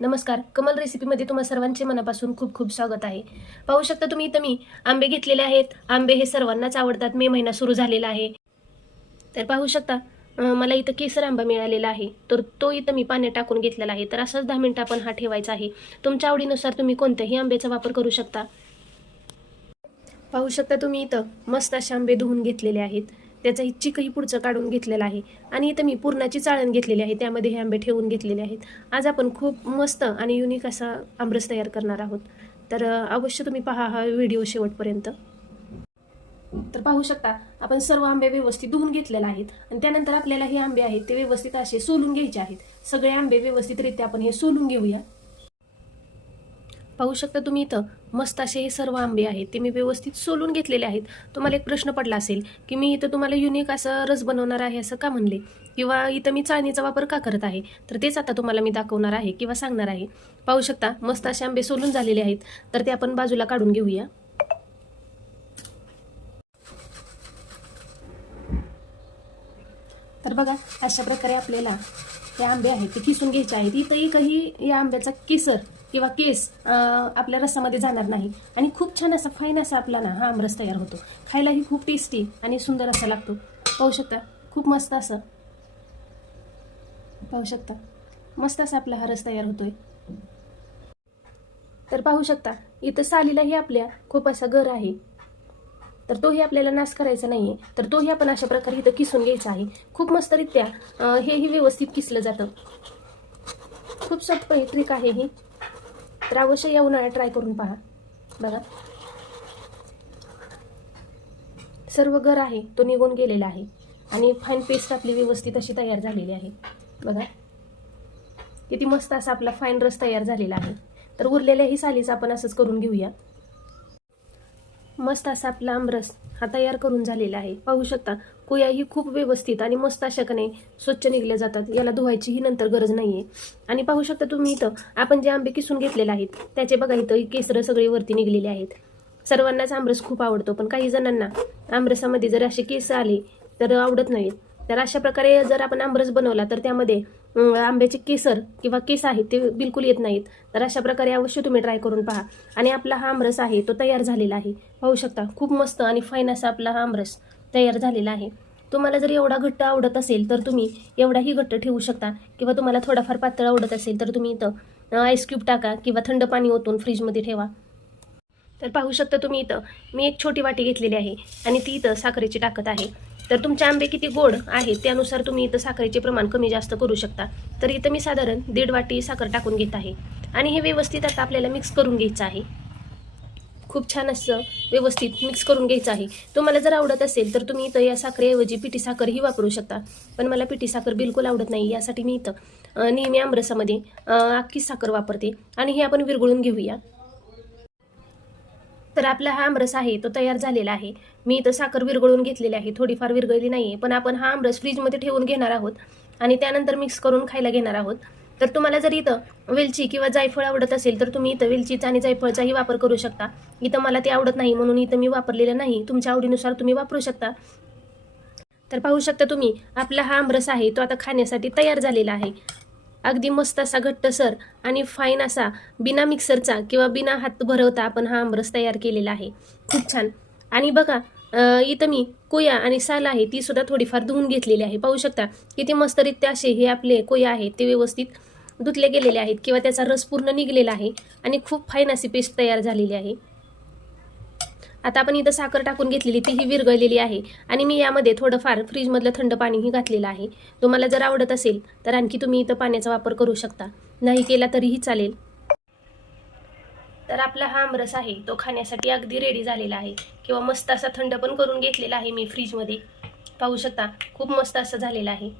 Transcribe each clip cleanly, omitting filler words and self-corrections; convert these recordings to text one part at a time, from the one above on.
नमस्कार, कमल रेसिपीमध्ये तुम्हा सर्वांचे मनापासून खूप खूप स्वागत आहे। पाहू शकता तुम्ही इथं मी आंबे घेतलेले आहेत। आंबे हे सर्वांनाच आवडतात। मे महिना सुरू झालेला आहे, तर पाहू शकता मला इथं केसर आंबा मिळालेला आहे, तर तो इथं मी पाण्यात टाकून घेतलेला आहे। तर असंच 10 मिनिटं आपण हा ठेवायचा आहे। तुमच्या आवडीनुसार तुम्ही कोणत्याही आंब्याचा वापर करू शकता। पाहू शकता तुम्ही इथं मस्त असे आंबे धुवून घेतलेले आहेत। त्याचा चिकही पुढचं काढून घेतलेला आहे आणि इथं मी पुरणाची चाळण घेतलेली आहे, त्यामध्ये हे आंबे ठेवून घेतलेले आहेत। आज आपण खूप मस्त आणि युनिक असा आमरस तयार करणार आहोत, तर अवश्य तुम्ही पहा हा व्हिडिओ शेवटपर्यंत। तर पाहू शकता आपण सर्व आंबे व्यवस्थित धुवून घेतलेले आहेत आणि त्यानंतर आपल्याला हे आंबे आहेत ते व्यवस्थित असे सोलून घ्यायचे आहेत। सगळे आंबे व्यवस्थितरित्या आपण हे सोलून घेऊया। पाहू शकता तुम्ही इथं मस्त असे हे सर्व आंबे आहेत ते मी व्यवस्थित सोलून घेतलेले आहेत। तुम्हाला एक प्रश्न पडला असेल की मी इथं तुम्हाला युनिक असं रस बनवणार आहे असं का म्हणले, किंवा इथं मी चाळणीचा वापर का करत आहे, तर तेच आता तुम्हाला मी दाखवणार आहे किंवा सांगणार आहे। पाहू शकता मस्त असे आंबे सोलून झालेले आहेत, तर ते आपण बाजूला काढून घेऊया। तर बघा अशा प्रकारे आपल्याला हे आंबे आहेत ते किसून घ्यायचे आहेत। इथं एकही या आंब्याचा केसर किंवा केस आपल्या रसामध्ये जाणार नाही आणि खूप छान असा फाईन असा आपला ना हा आमरस तयार होतो। खायलाही खूप टेस्टी आणि सुंदर असा लागतो। पाहू शकता खूप मस्त असं, पाहू शकता मस्त असा आपला हा रस तयार होतोय। तर पाहू शकता इथं सालीलाही आपल्या खूप असा गर आहे, तर तोही आपल्याला नाश करायचा नाहीये, तर तोही आपण अशा प्रकारे इथं किसून घ्यायचा आहे। खूप मस्तरित्या हेही व्यवस्थित किसलं जातं। खूप सोपं ट्रिक आहे ही, तर अवश्य या उन्हाळ्यात ट्राय करून पहा। बघा सर्व गर आहे तो निघून गेलेला आहे आणि फाईन पेस्ट आपली व्यवस्थित अशी तयार झालेली आहे। बघा किती मस्त असा आपला फाईन रस तयार झालेला आहे। तर उरलेल्याही सालीचं आपण असंच करून घेऊया। मस्त असा आपला आमरस हा तयार करून झालेला आहे। पाहू शकता कुयाही खूप व्यवस्थित आणि मस्त अशाने स्वच्छ निघल्या जातात, याला धुवायचीही नंतर गरज नाहीये। आणि पाहू शकता तुम्ही इथं आपण जे आंबे किसून घेतलेले आहेत त्याचे बघा इथं केसर सगळे वरती निघलेले आहेत। सर्वांनाच आमरस खूप आवडतो, पण काही जणांना आमरसामध्ये जर असे केस आले तर आवडत नाहीत। तर अशा प्रकारे जर आपण आमरस बनवला तर त्यामध्ये आंब्याचे केसर किंवा केस आहेत ते बिलकुल येत नाहीत। तर अशा प्रकारे अवश्य तुम्ही ट्राय करून पहा। आणि आपला हा आमरस आहे तो तयार झालेला आहे। पाहू शकता खूप मस्त आणि फाईन असा आपला हा आमरस तयार झालेला आहे। तुम्हाला जर एवढा घट्ट आवडत असेल तर तुम्ही एवढाही घट्ट ठेवू शकता, किंवा तुम्हाला थोडाफार पातळ आवडत असेल तर तुम्ही इथं आईस क्यूब टाका किंवा थंड पाणी ओतून फ्रीजमध्ये ठेवा। तर पाहू शकता तुम्ही इथं मी एक छोटी वाटी घेतलेली आहे आणि ती इथं साखरेची टाकत आहे। तर तुमचे आंबे किती गोड आहेत त्यानुसार तुम्ही इथं साखरेचे प्रमाण कमी जास्त करू शकता। तर इथं मी साधारण 1.5 वाटी साखर टाकून घेत आहे आणि हे व्यवस्थित आता आपल्याला मिक्स करून घ्यायचं आहे। खूप छान असं व्यवस्थित मिक्स करून घ्यायचं आहे। तुम्हाला जर आवडत असेल तर तुम्ही इथं या साखरेऐवजी पिठी साखरही वापरू शकता, पण मला पिठी साखर बिलकुल आवडत नाही, यासाठी मी इथं नेहमी आमरसामध्ये अख्खी साखर वापरते आणि हे आपण विरघळून घेऊया। तर आपला हा आमरस आहे तो तयार झालेला आहे। मी इथं साखर विरघळून घेतलेली आहे, थोडीफार विरघळली नाहीये, पण आपण हा आमरस फ्रीजमध्ये ठेवून घेणार आहोत आणि त्यानंतर मिक्स करून खायला घेणार आहोत। तर तुम्हाला जर इथं वेलची किंवा जायफळ आवडत असेल तर तुम्ही इथं वेलचीचा आणि जायफळचाही वापर करू शकता। इथं मला ते आवडत नाही म्हणून इथं मी वापरलेलं नाही, तुमच्या आवडीनुसार तुम्ही वापरू शकता। तर पाहू शकता तुम्ही आपला हा आमरस आहे तो आता खाण्यासाठी तयार झालेला आहे। अगदी मस्त असा घट्टसर आणि फाईन असा बिना मिक्सरचा किंवा बिना हात भरवता आपण हा आमरस तयार केलेला आहे। खूप छान। आणि बघा इथं मी कोया आणि साल आहे ती सुद्धा थोडीफार धुवून घेतलेली आहे। पाहू शकता किती मस्तरित्या असे हे आपले कोया आहेत ते व्यवस्थित धुतले गेलेले आहेत किंवा त्याचा रस पूर्ण निघलेला आहे आणि खूप फाईन अशी पेस्ट तयार झालेली आहे। आता आपण इथं साखर टाकून घेतलेली तीही विरघळलेली आहे आणि मी यामध्ये थोडंफार फ्रीजमधलं थंड पाणीही घातलेलं आहे। तुम्हाला जर आवडत असेल तर आणखी तुम्ही इथं पाण्याचा वापर करू शकता, नाही केला तरीही चालेल। तर आपला हा आमरस आहे तो खाण्यासाठी अगदी रेडी झालेला आहे, किंवा मस्त असा थंड पण करून घेतलेला आहे मी फ्रीजमध्ये। पाहू शकता खूप मस्त असं झालेलं आहे।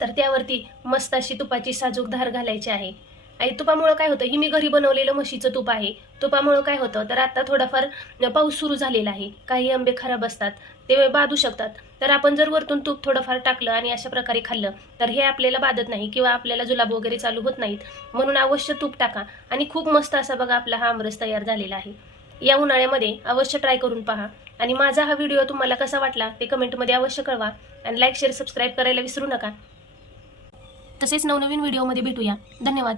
तर त्यावरती मस्त अशी तुपाची साजूक धार घालायची आहे। आणि तुपामुळे काय होतं, ही मी घरी बनवलेलं म्हशीचं तूप आहे। तुपामुळे काय होतं, तर आता थोडाफार पाऊस सुरू झालेला आहे, काही आंबे खराब असतात ते बाधू शकतात। तर आपण जर वरतून तूप थोडंफार टाकलं आणि अशा प्रकारे खाल्लं तर हे आपल्याला बाधत नाही किंवा आपल्याला जुलाब वगैरे चालू होत नाहीत, म्हणून अवश्य तूप टाका। आणि खूप मस्त असा बघा आपला हा आमरस तयार झालेला आहे। या उन्हाळ्यामध्ये अवश्य ट्राय करून पहा आणि माझा हा व्हिडिओ तुम्हाला कसा वाटला ते कमेंटमध्ये अवश्य कळवा आणि लाईक शेअर सबस्क्राईब करायला विसरू नका। तसेच नवनवीन व्हिडिओमध्ये भेटूया. धन्यवाद.